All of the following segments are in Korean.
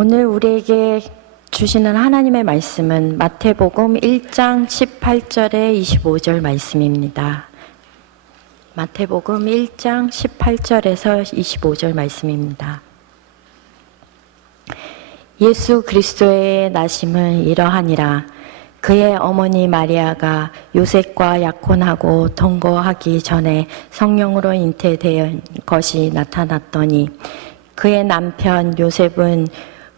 오늘 우리에게 주시는 하나님의 말씀은 마태복음 1장 18절에 25절 말씀입니다. 마태복음 1장 18절에서 25절 말씀입니다. 예수 그리스도의 나심은 이러하니라. 그의 어머니 마리아가 요셉과 약혼하고 동거하기 전에 성령으로 잉태된 것이 나타났더니 그의 남편 요셉은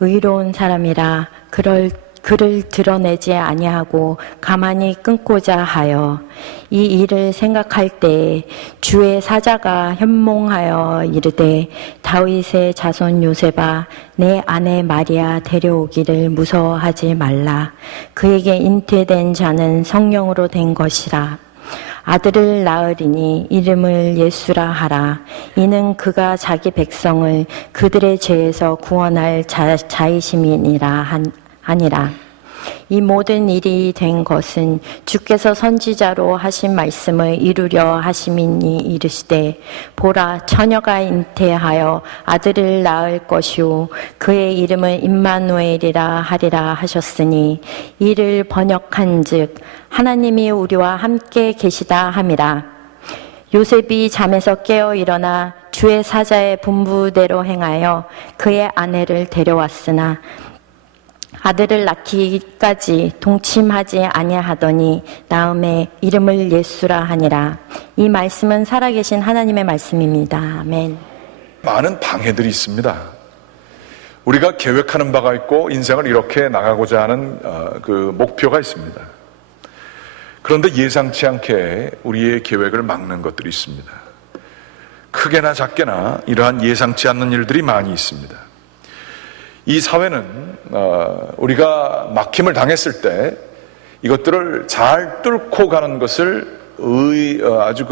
의로운 사람이라 그를 드러내지 아니하고 가만히 끊고자 하여 이 일을 생각할 때에 주의 사자가 현몽하여 이르되 다윗의 자손 요셉아 내 아내 마리아 데려오기를 무서워하지 말라. 그에게 잉태된 자는 성령으로 된 것이라. 아들을 낳으리니 이름을 예수라 하라. 이는 그가 자기 백성을 그들의 죄에서 구원할 자이심이니라 하니라. 이 모든 일이 된 것은 주께서 선지자로 하신 말씀을 이루려 하심이니 이르시되 보라 처녀가 잉태하여 아들을 낳을 것이요 그의 이름을 임마누엘이라 하리라 하셨으니 이를 번역한즉 하나님이 우리와 함께 계시다 함이라. 요셉이 잠에서 깨어 일어나 주의 사자의 분부대로 행하여 그의 아내를 데려왔으나 아들을 낳기까지 동침하지 아니하더니 다음에 이름을 예수라 하니라. 이 말씀은 살아계신 하나님의 말씀입니다. 아멘. 많은 방해들이 있습니다. 우리가 계획하는 바가 있고 인생을 이렇게 나가고자 하는 그 목표가 있습니다. 그런데 예상치 않게 우리의 계획을 막는 것들이 있습니다. 크게나 작게나 이러한 예상치 않는 일들이 많이 있습니다. 이 사회는 우리가 막힘을 당했을 때 이것들을 잘 뚫고 가는 것을 아주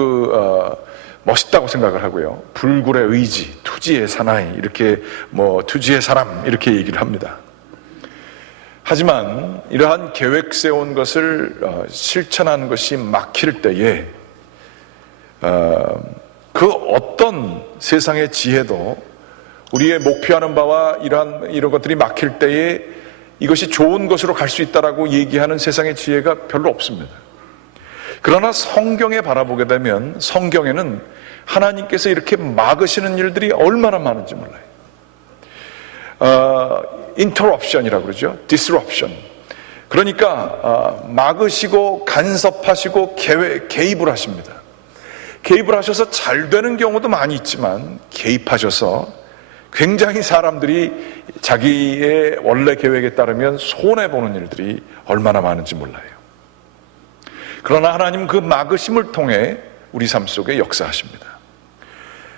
멋있다고 생각을 하고요. 불굴의 의지, 투지의 사나이 이렇게 투지의 사람 이렇게 얘기를 합니다. 하지만 이러한 계획 세운 것을 실천하는 것이 막힐 때에 그 어떤 세상의 지혜도 우리의 목표하는 바와 이런 것들이 막힐 때에 이것이 좋은 것으로 갈 수 있다라고 얘기하는 세상의 지혜가 별로 없습니다. 그러나 성경에 바라보게 되면 성경에는 하나님께서 이렇게 막으시는 일들이 얼마나 많은지 몰라요. interruption이라고 그러죠. disruption. 그러니까 막으시고 간섭하시고 개입을 하십니다. 개입을 하셔서 잘 되는 경우도 많이 있지만 개입하셔서 굉장히 사람들이 자기의 원래 계획에 따르면 손해보는 일들이 얼마나 많은지 몰라요. 그러나 하나님 그 막으심을 통해 우리 삶 속에 역사하십니다.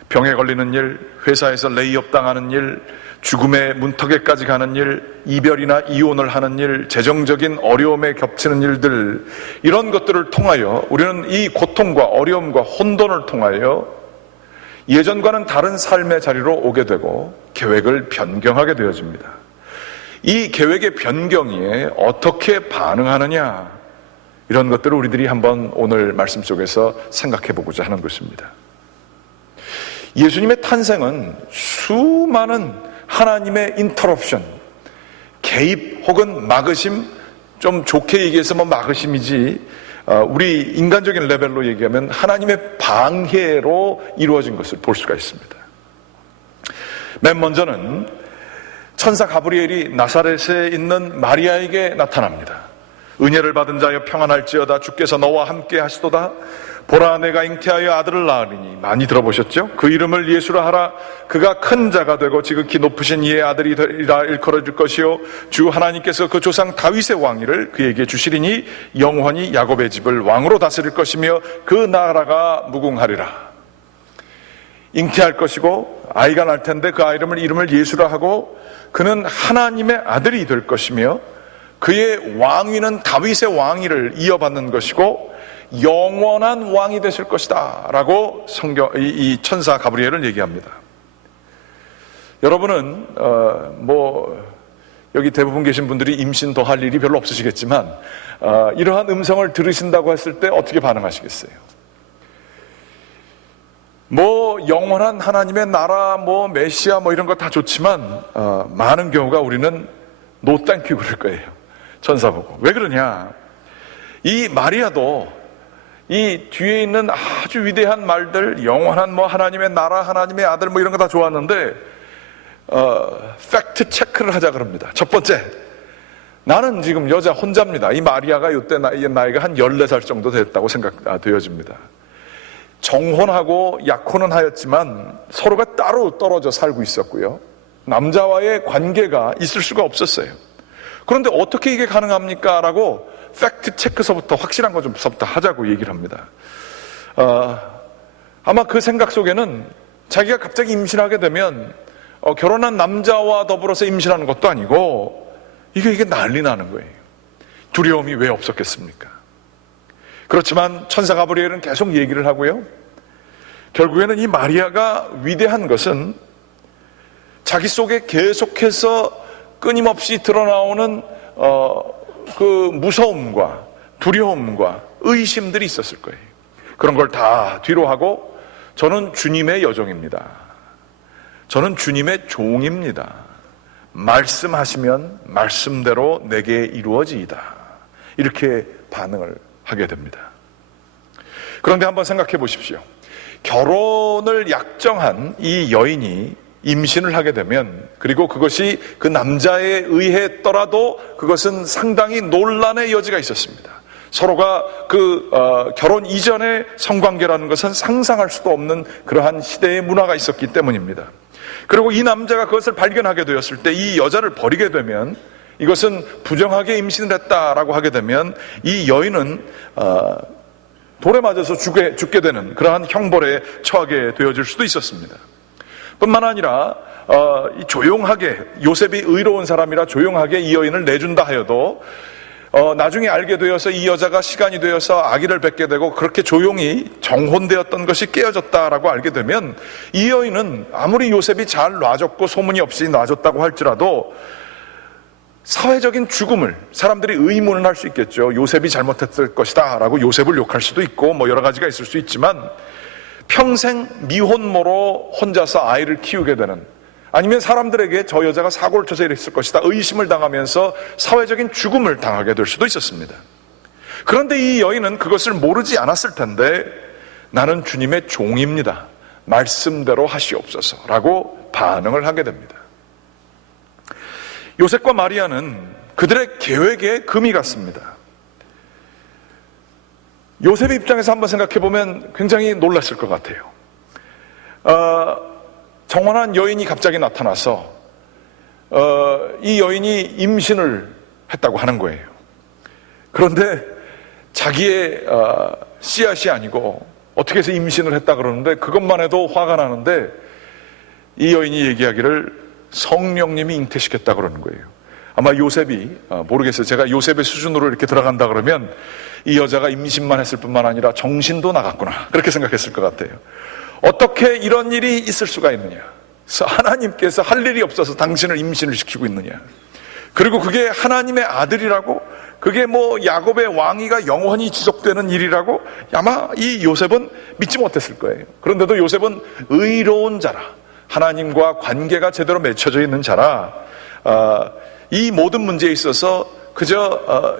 병에 걸리는 일, 회사에서 레이업 당하는 일, 죽음의 문턱에까지 가는 일, 이별이나 이혼을 하는 일, 재정적인 어려움에 겹치는 일들, 이런 것들을 통하여 우리는 이 고통과 어려움과 혼돈을 통하여 예전과는 다른 삶의 자리로 오게 되고 계획을 변경하게 되어집니다. 이 계획의 변경에 어떻게 반응하느냐, 이런 것들을 우리들이 한번 오늘 말씀 속에서 생각해 보고자 하는 것입니다. 예수님의 탄생은 수많은 하나님의 인터럽션, 개입 혹은 막으심, 좀 좋게 얘기해서 막으심이지 우리 인간적인 레벨로 얘기하면 하나님의 방해로 이루어진 것을 볼 수가 있습니다. 맨 먼저는 천사 가브리엘이 나사렛에 있는 마리아에게 나타납니다. 은혜를 받은 자여 평안할지어다. 주께서 너와 함께 하시도다. 보라 내가 잉태하여 아들을 낳으리니. 많이 들어보셨죠? 그 이름을 예수라 하라. 그가 큰 자가 되고 지극히 높으신 이의 아들이 되리라. 일컬어질 것이요 주 하나님께서 그 조상 다윗의 왕위를 그에게 주시리니 영원히 야곱의 집을 왕으로 다스릴 것이며 그 나라가 무궁하리라. 잉태할 것이고 아이가 날 텐데 그 이름을 예수라 하고 그는 하나님의 아들이 될 것이며 그의 왕위는 다윗의 왕위를 이어받는 것이고 영원한 왕이 되실 것이다 라고 이 천사 가브리엘은 얘기합니다. 여러분은 여기 대부분 계신 분들이 임신 더 할 일이 별로 없으시겠지만 이러한 음성을 들으신다고 했을 때 어떻게 반응하시겠어요? 뭐 영원한 하나님의 나라, 뭐 메시아, 뭐 이런 거 다 좋지만 많은 경우가 우리는 노 땡큐 그럴 거예요. 천사 보고. 왜 그러냐? 이 마리아도 이 뒤에 있는 아주 위대한 말들, 영원한 뭐 하나님의 나라, 하나님의 아들 뭐 이런 거 다 좋았는데 팩트 체크를 하자 그럽니다. 첫 번째, 나는 지금 여자 혼자입니다. 이 마리아가 이때 나이가 한 14살 정도 됐다고 생각되어집니다. 정혼하고 약혼은 하였지만 서로가 따로 떨어져 살고 있었고요. 남자와의 관계가 있을 수가 없었어요. 그런데 어떻게 이게 가능합니까? 라고 팩트 체크서부터 확실한 거 좀부터 하자고 얘기를 합니다. 아마 그 생각 속에는 자기가 갑자기 임신하게 되면 결혼한 남자와 더불어서 임신하는 것도 아니고 이게 난리 나는 거예요. 두려움이 왜 없었겠습니까? 그렇지만 천사 가브리엘은 계속 얘기를 하고요. 결국에는 이 마리아가 위대한 것은 자기 속에 계속해서 끊임없이 드러나오는 그 무서움과 두려움과 의심들이 있었을 거예요. 그런 걸 다 뒤로 하고 저는 주님의 여종입니다. 저는 주님의 종입니다. 말씀하시면 말씀대로 내게 이루어지이다. 이렇게 반응을 하게 됩니다. 그런데 한번 생각해 보십시오. 결혼을 약정한 이 여인이 임신을 하게 되면, 그리고 그것이 그 남자에 의했더라도 그것은 상당히 논란의 여지가 있었습니다. 서로가 결혼 이전의 성관계라는 것은 상상할 수도 없는 그러한 시대의 문화가 있었기 때문입니다. 그리고 이 남자가 그것을 발견하게 되었을 때 이 여자를 버리게 되면, 이것은 부정하게 임신을 했다라고 하게 되면 이 여인은 돌에 맞아서 죽게 되는 그러한 형벌에 처하게 되어질 수도 있었습니다. 뿐만 아니라 조용하게, 요셉이 의로운 사람이라 조용하게 이 여인을 내준다 하여도 나중에 알게 되어서 이 여자가 시간이 되어서 아기를 뵙게 되고 그렇게 조용히 정혼되었던 것이 깨어졌다라고 알게 되면 이 여인은 아무리 요셉이 잘 놔줬고 소문이 없이 놔줬다고 할지라도 사회적인 죽음을, 사람들이 의문을 할 수 있겠죠. 요셉이 잘못했을 것이다 라고 요셉을 욕할 수도 있고 뭐 여러 가지가 있을 수 있지만, 평생 미혼모로 혼자서 아이를 키우게 되는, 아니면 사람들에게 저 여자가 사고를 쳐서 이랬을 것이다 의심을 당하면서 사회적인 죽음을 당하게 될 수도 있었습니다. 그런데 이 여인은 그것을 모르지 않았을 텐데, 나는 주님의 종입니다, 말씀대로 하시옵소서 라고 반응을 하게 됩니다. 요셉과 마리아는 그들의 계획에 금이 갔습니다. 요셉의 입장에서 한번 생각해 보면 굉장히 놀랐을 것 같아요. 정혼한 여인이 갑자기 나타나서 이 여인이 임신을 했다고 하는 거예요. 그런데 자기의 씨앗이 아니고 어떻게 해서 임신을 했다 그러는데, 그것만 해도 화가 나는데 이 여인이 얘기하기를 성령님이 잉태시켰다 그러는 거예요. 아마 요셉이, 모르겠어요. 제가 요셉의 수준으로 이렇게 들어간다 그러면 이 여자가 임신만 했을 뿐만 아니라 정신도 나갔구나, 그렇게 생각했을 것 같아요. 어떻게 이런 일이 있을 수가 있느냐, 하나님께서 할 일이 없어서 당신을 임신을 시키고 있느냐, 그리고 그게 하나님의 아들이라고, 그게 뭐 야곱의 왕위가 영원히 지속되는 일이라고 아마 이 요셉은 믿지 못했을 거예요. 그런데도 요셉은 의로운 자라, 하나님과 관계가 제대로 맺혀져 있는 자라 이 모든 문제에 있어서 그저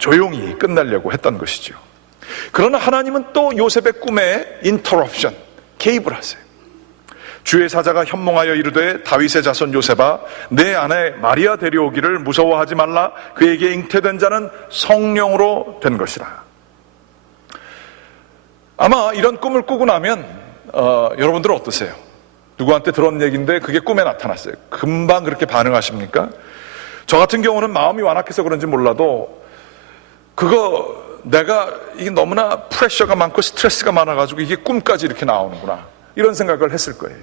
조용히 끝내려고 했던 것이죠. 그러나 하나님은 또 요셉의 꿈에 인터럽션, 개입을 하세요. 주의 사자가 현몽하여 이르되, 다윗의 자손 요셉아, 내 아내 마리아 데려오기를 무서워하지 말라. 그에게 잉태된 자는 성령으로 된 것이라. 아마 이런 꿈을 꾸고 나면 여러분들은 어떠세요? 누구한테 들은 얘기인데 그게 꿈에 나타났어요. 금방 그렇게 반응하십니까? 저 같은 경우는 마음이 완악해서 그런지 몰라도 이게 너무나 프레셔가 많고 스트레스가 많아가지고 이게 꿈까지 이렇게 나오는구나, 이런 생각을 했을 거예요.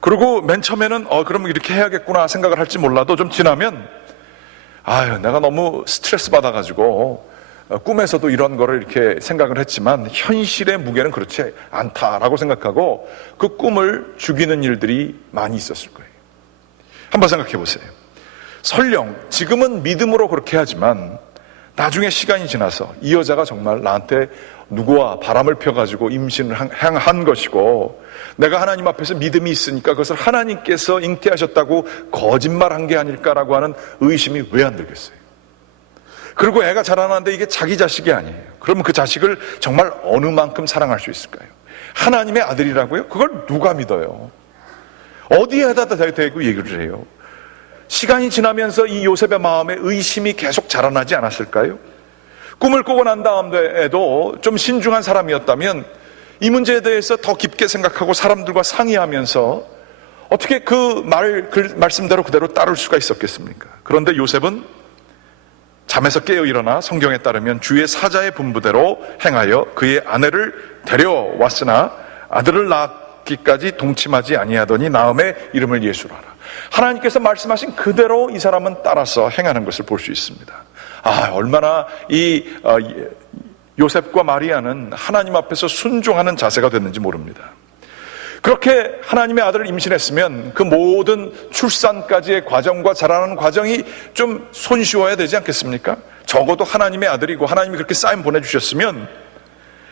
그리고 맨 처음에는 그러면 이렇게 해야겠구나 생각을 할지 몰라도 좀 지나면 내가 너무 스트레스 받아가지고 꿈에서도 이런 거를 이렇게 생각을 했지만 현실의 무게는 그렇지 않다라고 생각하고 그 꿈을 죽이는 일들이 많이 있었을 거예요. 한번 생각해 보세요. 설령 지금은 믿음으로 그렇게 하지만 나중에 시간이 지나서 이 여자가 정말 나한테 누구와 바람을 펴가지고 임신을 한 것이고, 내가 하나님 앞에서 믿음이 있으니까 그것을 하나님께서 잉태하셨다고 거짓말한 게 아닐까라고 하는 의심이 왜 안 들겠어요? 그리고 애가 자라나는데 이게 자기 자식이 아니에요. 그러면 그 자식을 정말 어느 만큼 사랑할 수 있을까요? 하나님의 아들이라고요? 그걸 누가 믿어요? 어디에다 대고 얘기를 해요? 시간이 지나면서 이 요셉의 마음에 의심이 계속 자라나지 않았을까요? 꿈을 꾸고 난 다음에도 좀 신중한 사람이었다면 이 문제에 대해서 더 깊게 생각하고 사람들과 상의하면서 어떻게 그 말씀대로 그대로 따를 수가 있었겠습니까? 그런데 요셉은 잠에서 깨어 일어나 성경에 따르면 주의 사자의 분부대로 행하여 그의 아내를 데려왔으나 아들을 낳기까지 동침하지 아니하더니 나음의 이름을 예수로 하라. 하나님께서 말씀하신 그대로 이 사람은 따라서 행하는 것을 볼 수 있습니다. 얼마나 이 요셉과 마리아는 하나님 앞에서 순종하는 자세가 됐는지 모릅니다. 그렇게 하나님의 아들을 임신했으면 그 모든 출산까지의 과정과 자라는 과정이 좀 손쉬워야 되지 않겠습니까? 적어도 하나님의 아들이고 하나님이 그렇게 사인 보내주셨으면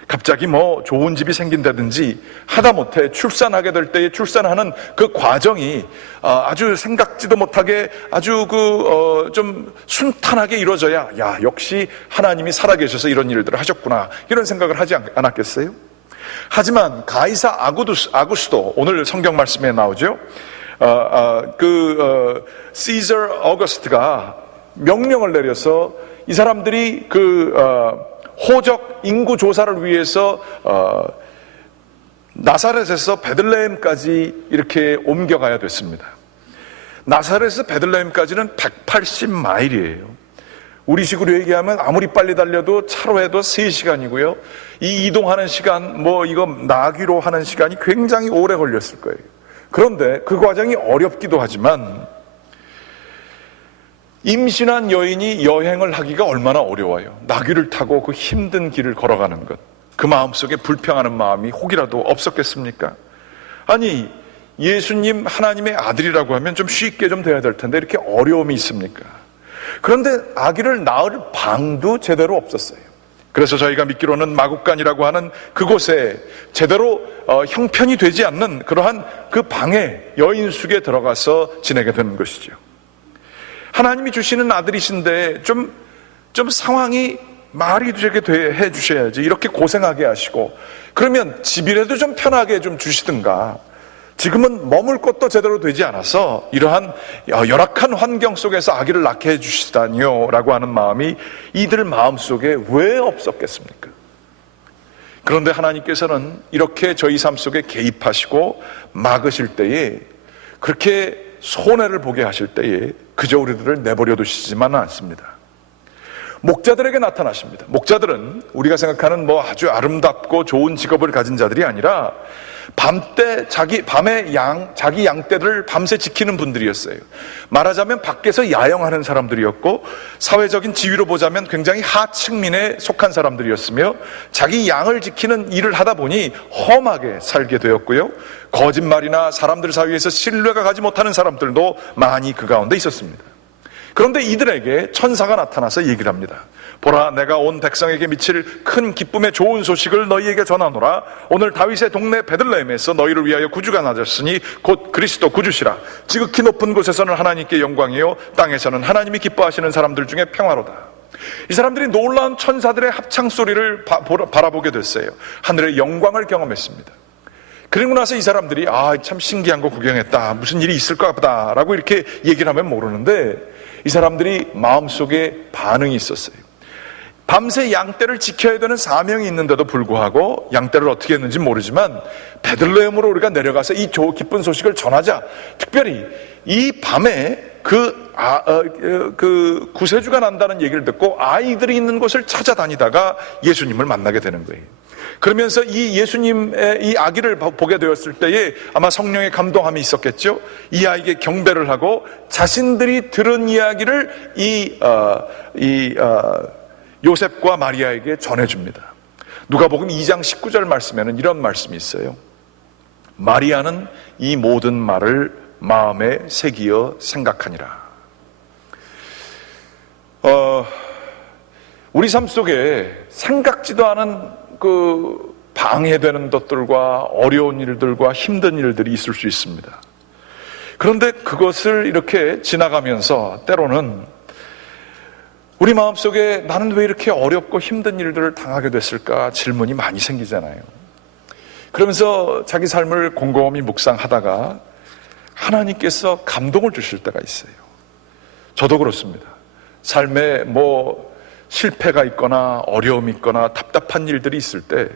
갑자기 좋은 집이 생긴다든지 하다못해 출산하게 될 때에 출산하는 그 과정이 아주 생각지도 못하게 아주 좀 순탄하게 이루어져야 역시 하나님이 살아계셔서 이런 일들을 하셨구나 이런 생각을 하지 않았겠어요? 하지만 가이사 아구스도 오늘 성경 말씀에 나오죠. 시저 어거스트가 명령을 내려서 이 사람들이 호적 인구 조사를 위해서 나사렛에서 베들레헴까지 이렇게 옮겨가야 됐습니다. 나사렛에서 베들레헴까지는 180마일이에요. 우리 식으로 얘기하면 아무리 빨리 달려도 차로 해도 3시간이고요. 이 이동하는 시간, 이거 나귀로 하는 시간이 굉장히 오래 걸렸을 거예요. 그런데 그 과정이 어렵기도 하지만 임신한 여인이 여행을 하기가 얼마나 어려워요. 나귀를 타고 그 힘든 길을 걸어가는 것. 그 마음속에 불평하는 마음이 혹이라도 없었겠습니까? 아니, 예수님 하나님의 아들이라고 하면 좀 쉽게 좀 돼야 될 텐데 이렇게 어려움이 있습니까? 그런데 아기를 낳을 방도 제대로 없었어요. 그래서 저희가 믿기로는 마국간이라고 하는 그곳에 제대로 형편이 되지 않는 그러한 그 방에 여인숙에 들어가서 지내게 되는 것이죠. 하나님이 주시는 아들이신데 좀 상황이 말이 되게 해 주셔야지 이렇게 고생하게 하시고 그러면 집이라도 좀 편하게 좀 주시든가. 지금은 머물 것도 제대로 되지 않아서 이러한 열악한 환경 속에서 아기를 낳게 해주시다니요 라고 하는 마음이 이들 마음속에 왜 없었겠습니까? 그런데 하나님께서는 이렇게 저희 삶 속에 개입하시고 막으실 때에 그렇게 손해를 보게 하실 때에 그저 우리들을 내버려 두시지만은 않습니다. 목자들에게 나타나십니다. 목자들은 우리가 생각하는 아주 아름답고 좋은 직업을 가진 자들이 아니라 밤때 자기 양떼들을 밤새 지키는 분들이었어요. 말하자면 밖에서 야영하는 사람들이었고 사회적인 지위로 보자면 굉장히 하층민에 속한 사람들이었으며 자기 양을 지키는 일을 하다 보니 험하게 살게 되었고요. 거짓말이나 사람들 사이에서 신뢰가 가지 못하는 사람들도 많이 그 가운데 있었습니다. 그런데 이들에게 천사가 나타나서 얘기를 합니다. 보라, 내가 온 백성에게 미칠 큰 기쁨의 좋은 소식을 너희에게 전하노라. 오늘 다윗의 동네 베들레헴에서 너희를 위하여 구주가 나졌으니 곧 그리스도 구주시라. 지극히 높은 곳에서는 하나님께 영광이요 땅에서는 하나님이 기뻐하시는 사람들 중에 평화로다. 이 사람들이 놀라운 천사들의 합창 소리를 바라보게 됐어요. 하늘의 영광을 경험했습니다. 그리고 나서 이 사람들이 참 신기한 거 구경했다, 무슨 일이 있을까 보다 라고 이렇게 얘기를 하면 모르는데 이 사람들이 마음속에 반응이 있었어요. 밤새 양떼를 지켜야 되는 사명이 있는데도 불구하고 양떼를 어떻게 했는지 모르지만 베들레헴으로 우리가 내려가서 이 기쁜 소식을 전하자. 특별히 이 밤에 그 구세주가 난다는 얘기를 듣고 아이들이 있는 곳을 찾아다니다가 예수님을 만나게 되는 거예요. 그러면서 이 예수님의 이 아기를 보게 되었을 때에 아마 성령의 감동함이 있었겠죠. 이 아이에게 경배를 하고 자신들이 들은 이야기를 요셉과 마리아에게 전해줍니다. 누가복음 2장 19절 말씀에는 이런 말씀이 있어요. 마리아는 이 모든 말을 마음에 새기어 생각하니라. 우리 삶 속에 생각지도 않은 방해되는 것들과 어려운 일들과 힘든 일들이 있을 수 있습니다. 그런데 그것을 이렇게 지나가면서 때로는 우리 마음속에 나는 왜 이렇게 어렵고 힘든 일들을 당하게 됐을까 질문이 많이 생기잖아요. 그러면서 자기 삶을 곰곰이 묵상하다가 하나님께서 감동을 주실 때가 있어요. 저도 그렇습니다. 삶에 실패가 있거나 어려움이 있거나 답답한 일들이 있을 때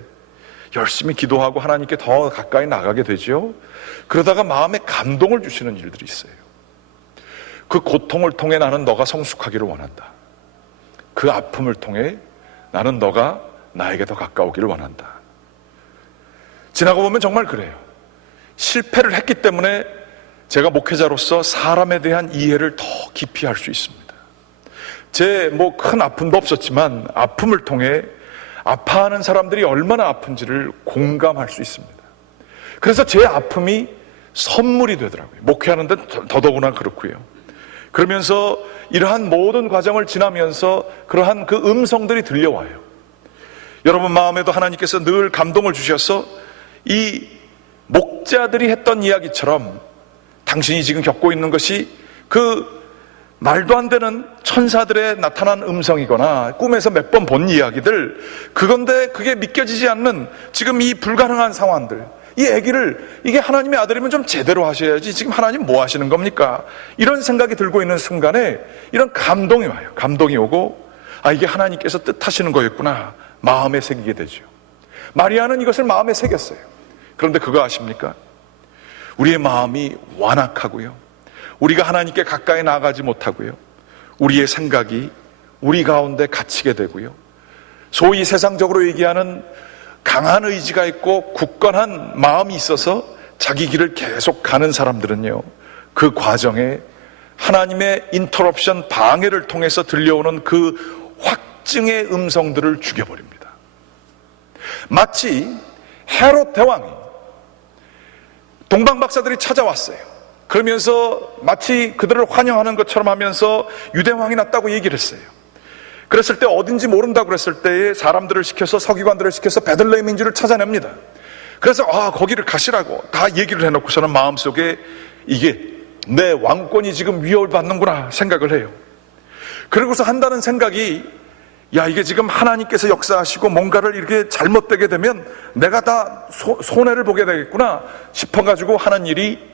열심히 기도하고 하나님께 더 가까이 나가게 되죠. 그러다가 마음에 감동을 주시는 일들이 있어요. 그 고통을 통해 나는 너가 성숙하기를 원한다. 그 아픔을 통해 나는 너가 나에게 더 가까우기를 원한다. 지나고 보면 정말 그래요. 실패를 했기 때문에 제가 목회자로서 사람에 대한 이해를 더 깊이 할 수 있습니다. 제 큰 아픔도 없었지만 아픔을 통해 아파하는 사람들이 얼마나 아픈지를 공감할 수 있습니다. 그래서 제 아픔이 선물이 되더라고요. 목회하는 데 더더구나 그렇고요. 그러면서 이러한 모든 과정을 지나면서 그러한 그 음성들이 들려와요. 여러분 마음에도 하나님께서 늘 감동을 주셔서 이 목자들이 했던 이야기처럼 당신이 지금 겪고 있는 것이 그 말도 안 되는 천사들의 나타난 음성이거나 꿈에서 몇 번 본 이야기들, 그건데 그게 믿겨지지 않는 지금 이 불가능한 상황들, 이 아기를 이게 하나님의 아들이면 좀 제대로 하셔야지 지금 하나님 뭐 하시는 겁니까? 이런 생각이 들고 있는 순간에 이런 감동이 와요. 감동이 오고 이게 하나님께서 뜻하시는 거였구나 마음에 새기게 되죠. 마리아는 이것을 마음에 새겼어요. 그런데 그거 아십니까? 우리의 마음이 완악하고요, 우리가 하나님께 가까이 나가지 못하고요, 우리의 생각이 우리 가운데 갇히게 되고요, 소위 세상적으로 얘기하는 강한 의지가 있고 굳건한 마음이 있어서 자기 길을 계속 가는 사람들은요, 그 과정에 하나님의 인터럽션 방해를 통해서 들려오는 그 확증의 음성들을 죽여버립니다. 마치 헤롯 대왕이 동방박사들이 찾아왔어요. 그러면서 마치 그들을 환영하는 것처럼 하면서 유대왕이 났다고 얘기를 했어요. 그랬을 때 어딘지 모른다고 그랬을 때에 사람들을 시켜서, 서기관들을 시켜서 베들레헴인 줄을 찾아냅니다. 그래서 거기를 가시라고 다 얘기를 해놓고서는 마음속에 이게 내 왕권이 지금 위협을 받는구나 생각을 해요. 그러고서 한다는 생각이, 이게 지금 하나님께서 역사하시고 뭔가를 이렇게 잘못되게 되면 내가 다 손해를 보게 되겠구나 싶어가지고 하는 일이,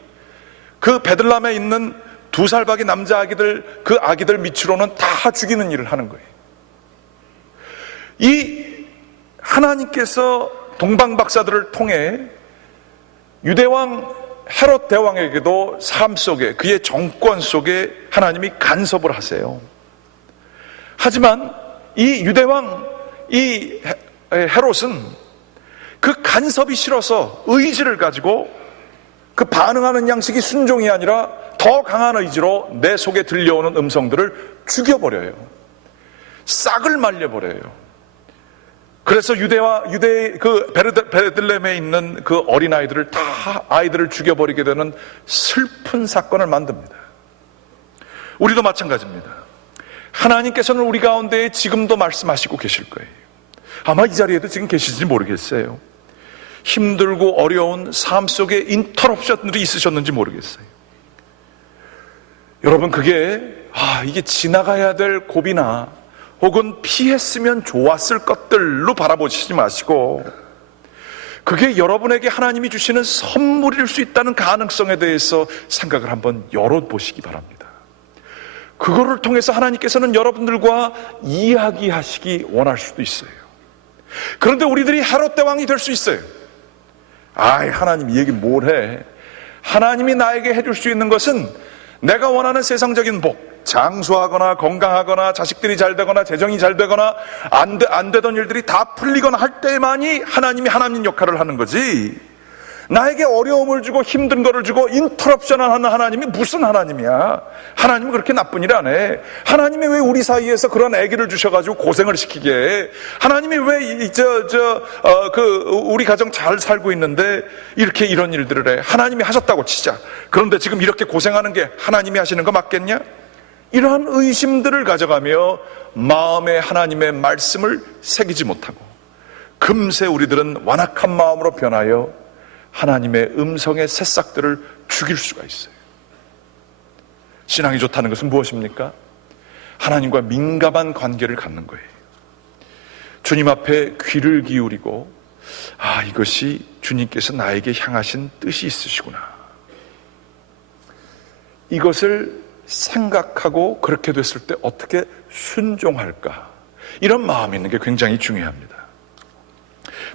그 베들레헴에 있는 2살 밖의 남자 아기들, 그 아기들 밑으로는 다 죽이는 일을 하는 거예요. 이 하나님께서 동방박사들을 통해 유대왕 헤롯 대왕에게도 삶 속에, 그의 정권 속에 하나님이 간섭을 하세요. 하지만 이 유대왕, 이 헤롯은 그 간섭이 싫어서 의지를 가지고 그 반응하는 양식이 순종이 아니라 더 강한 의지로 내 속에 들려오는 음성들을 죽여버려요. 싹을 말려버려요. 그래서 베들레헴에 있는 그 어린아이들을 다 아이들을 죽여버리게 되는 슬픈 사건을 만듭니다. 우리도 마찬가지입니다. 하나님께서는 우리 가운데 지금도 말씀하시고 계실 거예요. 아마 이 자리에도 지금 계시지 모르겠어요. 힘들고 어려운 삶 속에 인터럽션들이 있으셨는지 모르겠어요. 여러분, 그게 이게 지나가야 될 고비나 혹은 피했으면 좋았을 것들로 바라보시지 마시고, 그게 여러분에게 하나님이 주시는 선물일 수 있다는 가능성에 대해서 생각을 한번 열어보시기 바랍니다. 그거를 통해서 하나님께서는 여러분들과 이야기하시기 원할 수도 있어요. 그런데 우리들이 헤롯 대왕이 될 수 있어요. 하나님 이 얘기 뭘 해? 하나님이 나에게 해줄 수 있는 것은 내가 원하는 세상적인 복, 장수하거나 건강하거나 자식들이 잘 되거나 재정이 잘 되거나 안 되던 일들이 다 풀리거나 할 때만이 하나님이 하나님 역할을 하는 거지, 나에게 어려움을 주고 힘든 거를 주고 인터럽션을 하는 하나님이 무슨 하나님이야? 하나님은 그렇게 나쁜 일 안 해. 하나님이 왜 우리 사이에서 그런 아기를 주셔가지고 고생을 시키게 해? 하나님이 왜 우리 가정 잘 살고 있는데 이렇게 이런 일들을 해? 하나님이 하셨다고 치자. 그런데 지금 이렇게 고생하는 게 하나님이 하시는 거 맞겠냐? 이러한 의심들을 가져가며 마음에 하나님의 말씀을 새기지 못하고, 금세 우리들은 완악한 마음으로 변하여 하나님의 음성의 새싹들을 죽일 수가 있어요. 신앙이 좋다는 것은 무엇입니까? 하나님과 민감한 관계를 갖는 거예요. 주님 앞에 귀를 기울이고, 이것이 주님께서 나에게 향하신 뜻이 있으시구나, 이것을 생각하고 그렇게 됐을 때 어떻게 순종할까, 이런 마음이 있는 게 굉장히 중요합니다.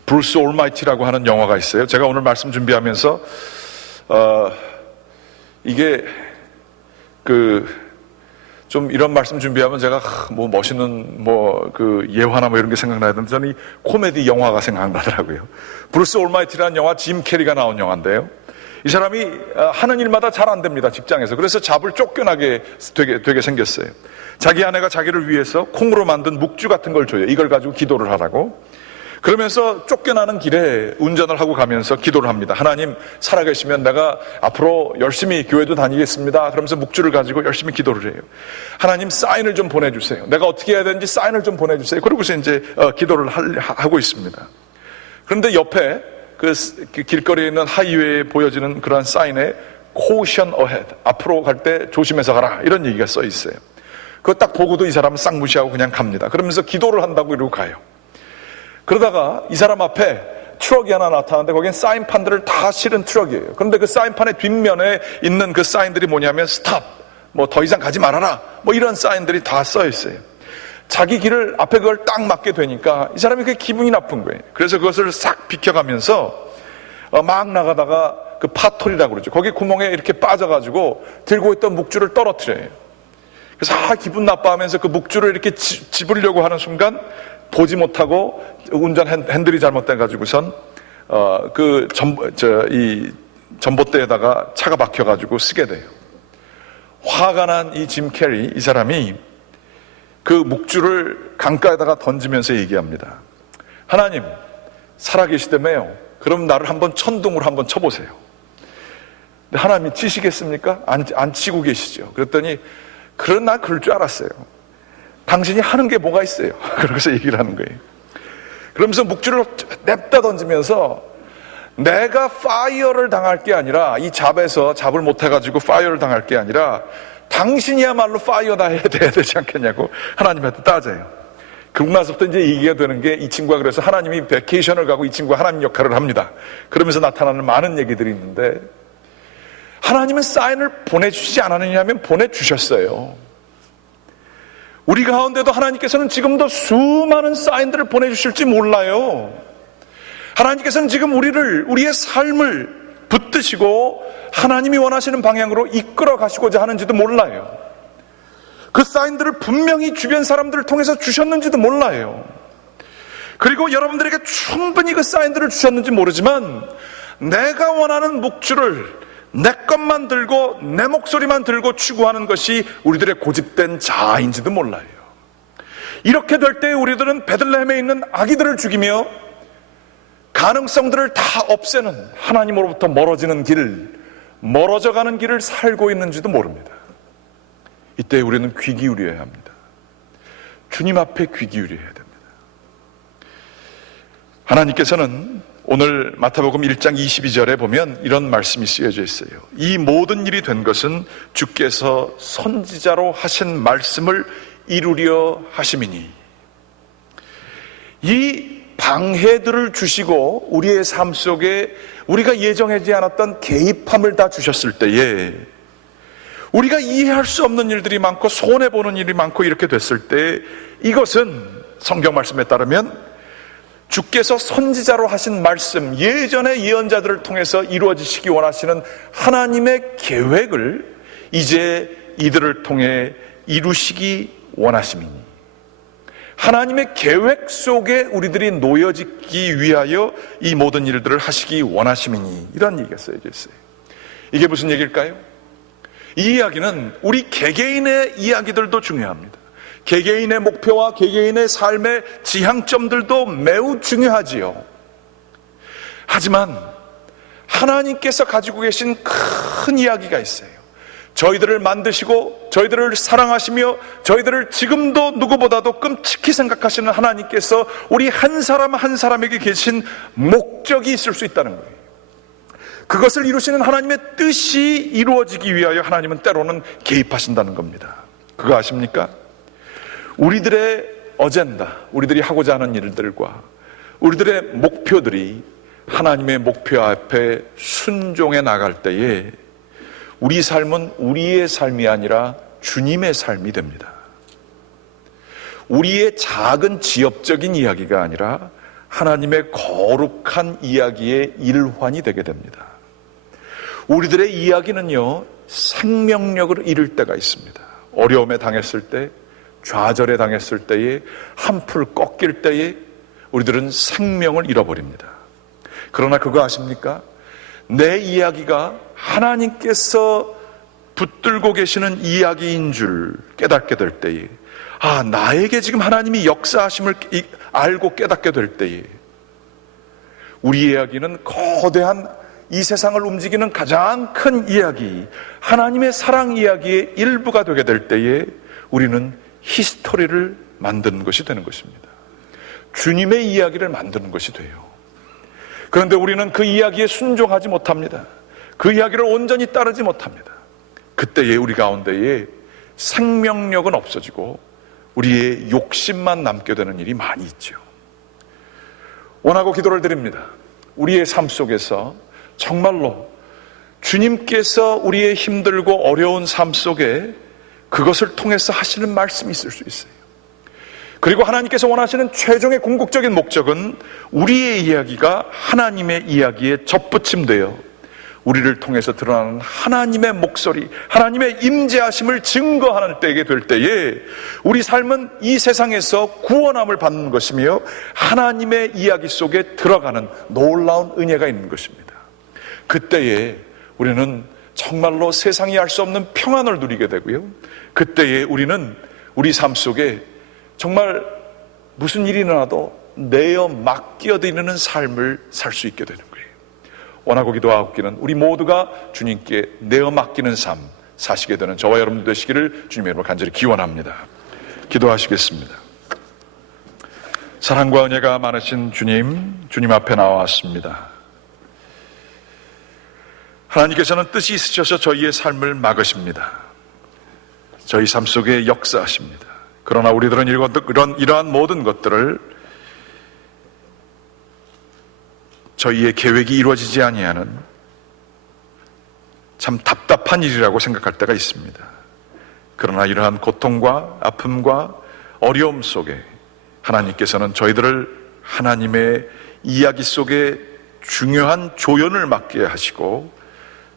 브루스 올마이티라고 하는 영화가 있어요. 제가 오늘 말씀 준비하면서 이게 좀 이런 말씀 준비하면 제가 뭐 멋있는 예화나 이런 게 생각나야 되는데 저는 이 코미디 영화가 생각나더라고요. 브루스 올마이티라는 영화, 짐 캐리가 나온 영화인데요. 이 사람이 하는 일마다 잘 안 됩니다, 직장에서. 그래서 잡을 쫓겨나게 되게 생겼어요. 자기 아내가 자기를 위해서 콩으로 만든 묵주 같은 걸 줘요. 이걸 가지고 기도를 하라고. 그러면서 쫓겨나는 길에 운전을 하고 가면서 기도를 합니다. 하나님 살아계시면 내가 앞으로 열심히 교회도 다니겠습니다. 그러면서 묵주를 가지고 열심히 기도를 해요. 하나님 사인을 좀 보내주세요. 내가 어떻게 해야 되는지 사인을 좀 보내주세요. 그러고서 이제 기도를 하고 있습니다. 그런데 옆에 그 길거리에 있는 하이웨이에 보여지는 그런 사인에 Caution ahead, 앞으로 갈 때 조심해서 가라, 이런 얘기가 써 있어요. 그거 딱 보고도 이 사람은 싹 무시하고 그냥 갑니다. 그러면서 기도를 한다고 이러고 가요. 그러다가 이 사람 앞에 트럭이 하나 나타나는데 거기엔 사인판들을 다 실은 트럭이에요. 그런데 그 사인판의 뒷면에 있는 그 사인들이 뭐냐면 스탑, 더 이상 가지 말아라, 이런 사인들이 다 써 있어요. 자기 길을 앞에 그걸 딱 맞게 되니까 이 사람이 그게 기분이 나쁜 거예요. 그래서 그것을 싹 비켜가면서 막 나가다가 그 파톨이라고 그러죠. 거기 구멍에 이렇게 빠져가지고 들고 있던 묵주를 떨어뜨려요. 그래서 기분 나빠하면서 그 묵주를 이렇게 집으려고 하는 순간 보지 못하고 운전 핸들이 잘못돼가지고선 이 전봇대에다가 차가 박혀가지고 쓰게 돼요. 화가 난 이 짐 캐리, 이 사람이 그 묵주를 강가에다가 던지면서 얘기합니다. 하나님 살아계시다며요. 그럼 나를 한번 천둥으로 한번 쳐보세요. 근데 하나님이 치시겠습니까? 안 치고 계시죠. 그랬더니 그런 나 그럴 줄 알았어요. 당신이 하는 게 뭐가 있어요? 그러면서 얘기를 하는 거예요. 그러면서 묵주를 냅다 던지면서 내가 파이어를 당할 게 아니라, 이 잡에서 잡을 못해가지고 파이어를 당할 게 아니라 당신이야말로 파이어다 해야 되지 않겠냐고 하나님한테 따져요. 그러고 나서부터 이제 얘기가 되는 게, 이 친구가 그래서 하나님이 베케이션을 가고 이 친구가 하나님 역할을 합니다. 그러면서 나타나는 많은 얘기들이 있는데, 하나님은 사인을 보내주시지 않았느냐면 보내주셨어요. 우리 가운데도 하나님께서는 지금도 수많은 사인들을 보내주실지 몰라요. 하나님께서는 지금 우리의 삶을 붙드시고 하나님이 원하시는 방향으로 이끌어 가시고자 하는지도 몰라요. 그 사인들을 분명히 주변 사람들을 통해서 주셨는지도 몰라요. 그리고 여러분들에게 충분히 그 사인들을 주셨는지 모르지만, 내가 원하는 묵주를 내 것만 들고 내 목소리만 들고 추구하는 것이 우리들의 고집된 자아인지도 몰라요. 이렇게 될 때 우리들은 베들레헴에 있는 아기들을 죽이며 가능성들을 다 없애는, 하나님으로부터 멀어져가는 길을 살고 있는지도 모릅니다. 이때 우리는 귀 기울여야 합니다. 주님 앞에 귀 기울여야 됩니다. 하나님께서는 오늘 마태복음 1장 22절에 보면 이런 말씀이 쓰여져 있어요. 이 모든 일이 된 것은 주께서 선지자로 하신 말씀을 이루려 하심이니. 이 방해들을 주시고 우리의 삶 속에 우리가 예정하지 않았던 개입함을 다 주셨을 때에, 우리가 이해할 수 없는 일들이 많고 손해보는 일이 많고 이렇게 됐을 때, 이것은 성경 말씀에 따르면 주께서 선지자로 하신 말씀, 예전의 예언자들을 통해서 이루어지시기 원하시는 하나님의 계획을 이제 이들을 통해 이루시기 원하심이니, 하나님의 계획 속에 우리들이 놓여지기 위하여 이 모든 일들을 하시기 원하심이니, 이런 얘기가 쓰여져 있어요. 이게 무슨 얘기일까요? 이 이야기는 우리 개개인의 이야기들도 중요합니다. 개개인의 목표와 개개인의 삶의 지향점들도 매우 중요하지요. 하지만 하나님께서 가지고 계신 큰 이야기가 있어요. 저희들을 만드시고 저희들을 사랑하시며 저희들을 지금도 누구보다도 끔찍히 생각하시는 하나님께서 우리 한 사람 한 사람에게 계신 목적이 있을 수 있다는 거예요. 그것을 이루시는 하나님의 뜻이 이루어지기 위하여 하나님은 때로는 개입하신다는 겁니다. 그거 아십니까? 우리들의 어젠다, 우리들이 하고자 하는 일들과 우리들의 목표들이 하나님의 목표 앞에 순종해 나갈 때에 우리 삶은 우리의 삶이 아니라 주님의 삶이 됩니다. 우리의 작은 지엽적인 이야기가 아니라 하나님의 거룩한 이야기의 일환이 되게 됩니다. 우리들의 이야기는요, 생명력을 잃을 때가 있습니다. 어려움에 당했을 때, 좌절에 당했을 때에, 한풀 꺾일 때에 우리들은 생명을 잃어버립니다. 그러나 그거 아십니까? 내 이야기가 하나님께서 붙들고 계시는 이야기인 줄 깨닫게 될 때에, 나에게 지금 하나님이 역사하심을 알고 깨닫게 될 때에 우리 이야기는 거대한 이 세상을 움직이는 가장 큰 이야기, 하나님의 사랑 이야기의 일부가 되게 될 때에 우리는 히스토리를 만드는 것이 되는 것입니다. 주님의 이야기를 만드는 것이 돼요. 그런데 우리는 그 이야기에 순종하지 못합니다. 그 이야기를 온전히 따르지 못합니다. 그때에 우리 가운데에 생명력은 없어지고 우리의 욕심만 남게 되는 일이 많이 있죠. 원하고 기도를 드립니다. 우리의 삶 속에서 정말로 주님께서 우리의 힘들고 어려운 삶 속에 그것을 통해서 하시는 말씀이 있을 수 있어요. 그리고 하나님께서 원하시는 최종의 궁극적인 목적은 우리의 이야기가 하나님의 이야기에 접붙임되어 우리를 통해서 드러나는 하나님의 목소리, 하나님의 임재하심을 증거하는 때게 될 때에 우리 삶은 이 세상에서 구원함을 받는 것이며 하나님의 이야기 속에 들어가는 놀라운 은혜가 있는 것입니다. 그때에 우리는 정말로 세상이 알 수 없는 평안을 누리게 되고요, 그때에 우리는 우리 삶 속에 정말 무슨 일이 일어나도 내어 맡겨드리는 삶을 살 수 있게 되는 거예요. 원하고 기도하옵기는 우리 모두가 주님께 내어 맡기는 삶 사시게 되는 저와 여러분 되시기를 주님의 이름으로 간절히 기원합니다. 기도하시겠습니다. 사랑과 은혜가 많으신 주님 앞에 나왔습니다. 하나님께서는 뜻이 있으셔서 저희의 삶을 막으십니다. 저희 삶 속에 역사하십니다. 그러나 우리들은 이러한 모든 것들을 저희의 계획이 이루어지지 아니하는 참 답답한 일이라고 생각할 때가 있습니다. 그러나 이러한 고통과 아픔과 어려움 속에 하나님께서는 저희들을 하나님의 이야기 속에 중요한 조연을 맡게 하시고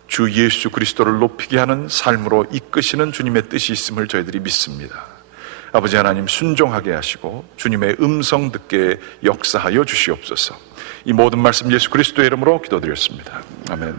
주 예수 그리스도를 높이게 하는 삶으로 이끄시는 주님의 뜻이 있음을 저희들이 믿습니다. 아버지 하나님, 순종하게 하시고 주님의 음성 듣게 역사하여 주시옵소서. 이 모든 말씀 예수 그리스도의 이름으로 기도드렸습니다. 아멘.